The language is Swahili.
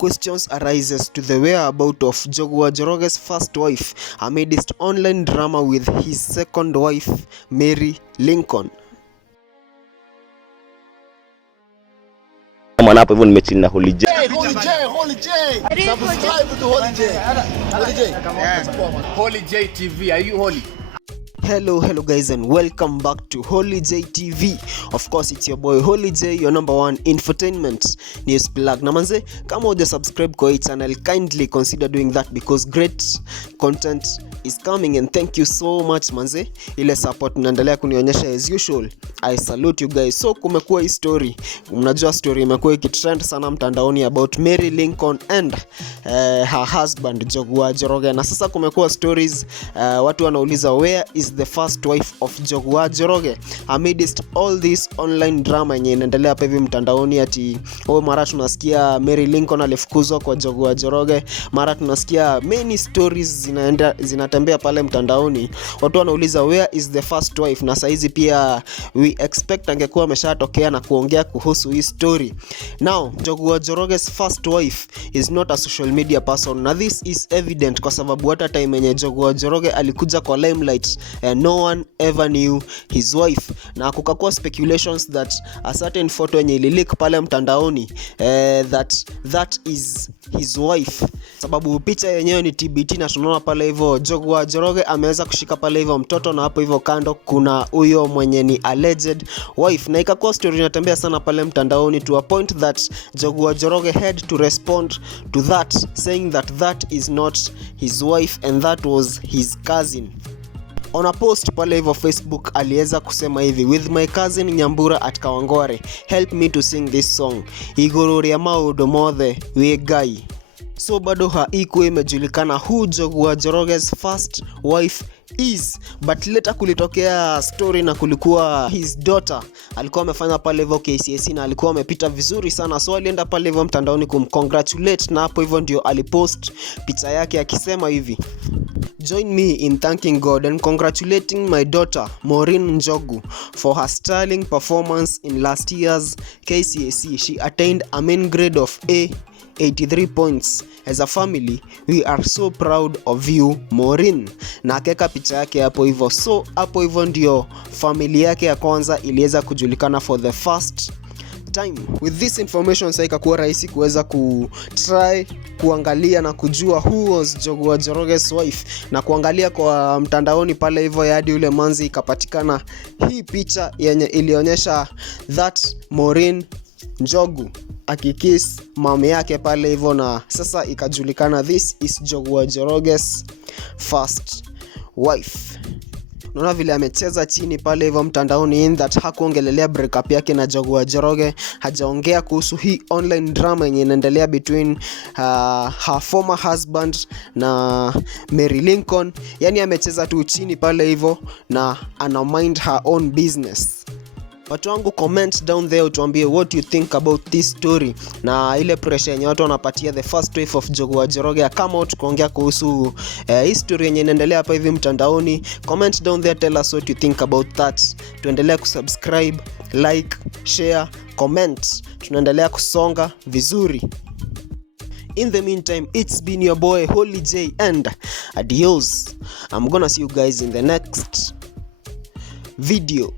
questions arises to the whereabouts of Njoroge's first wife amidst online drama with his second wife, Mary Lincon. Maana hapo hivyo nimechini na Holy J. Subscribe to Holy J. Holy J TV. Are you holy? Hello guys, and welcome back to Holy J TV. Of course, it's your boy Holy J, your number one infotainment news plug. Na manze, kama huja subscribe kwa hii channel, kindly consider doing that because great content is coming, and thank you so much manze. Ile support mnaendelea kunionyesha as usual. I salute you guys. So kumekuwa hii story, mnajua story imekuwa ikitrend sana mtandaoni about Mary Lincon and her husband Njoroge. Na sasa kumekuwa stories, watu wanauliza where is the first wife of Njoroge amidst all this online drama yenye inaendelea hapa hivi mtandaoni. Ati mara tunasikia Mary Lincon alifukuzwa kwa Njoroge, mara tunasikia many stories zinatembea pale mtandaoni. Watu wanauliza where is the first wife, na saizi pia we expect angekuwa ameshatokea na kuongea kuhusu hii story. Now Njoroge's first wife is not a social media person, na this is evident kwa sababu hata time yenye Njoroge alikuja kwa limelight, no one ever knew his wife, na kukakuwa speculations that a certain photo yenye ilileak pale mtandaoni, that is his wife, sababu picha yenyewe ni TBT na tunaona pale hivyo Njoroge ameweza kushika pale hivyo mtoto, na hapo hivyo kando kuna huyo mwenye ni alleged wife, na ikakuwa story inatembea sana pale mtandaoni to a point that Njoroge had to respond to that, saying that is not his wife and that was his cousin. On a post pale hivyo Facebook aliweza kusema hivi: with my cousin Nyambura at Kawangware, help me to sing this song, igororia maudo mothe we guy. So bado haikuwa imejulikana who Njoroge's first wife is, but later kulitokea story na kulikuwa his daughter alikuwa amefanya pale hivyo KCSE na alikuwa amepita vizuri sana, so alienda pale hivyo mtandaoni kumcongratulate, na hapo hivyo ndio alipost picha yake akisema hivi: join me in thanking God and congratulating my daughter Maureen Njogu for her sterling performance in last year's KCSE. She attained a main grade of A, 83 points. As a family, we are so proud of you, Maureen. Na akeka picha yake hapo hivyo. So hapo hivyo ndio familia yake ya kwanza iliweza kujulikana for the first time. With this information sasa ikakuwa rahisi kuweza kuangalia na kujua who was Njoroge's wife, na kuangalia kwa mtandaoni pale hivyo hadi yule manzi ikapatikana hii picha yenye ilionyesha that Maureen Njogu akikiss mama yake pale hivyo, na sasa ikajulikana this is Njoroge's first wife. Unaona vile amecheza chini pale hivyo mtandaoni, in that hakuongelelea breakup yake na Njoroge, hajaongea kuhusu hii online drama yenye inaendelea between her former husband na Mary Lincon. Yani amecheza tu chini pale hivyo na ana mind her own business. Watu wangu, comment down there utuambie what you think about this story, na ile pressure yenye watu wanapatia the first wife of Njoroge kama watu kuongea kuhusu history yenye inaendelea hapa hivi mtandaoni. Comment down there, tell us what you think about that. Tuendelea kusubscribe, like, share, comment. Tunaendelea kusonga vizuri. In the meantime, it's been your boy Holy J, and adios. I'm gonna see you guys in the next video.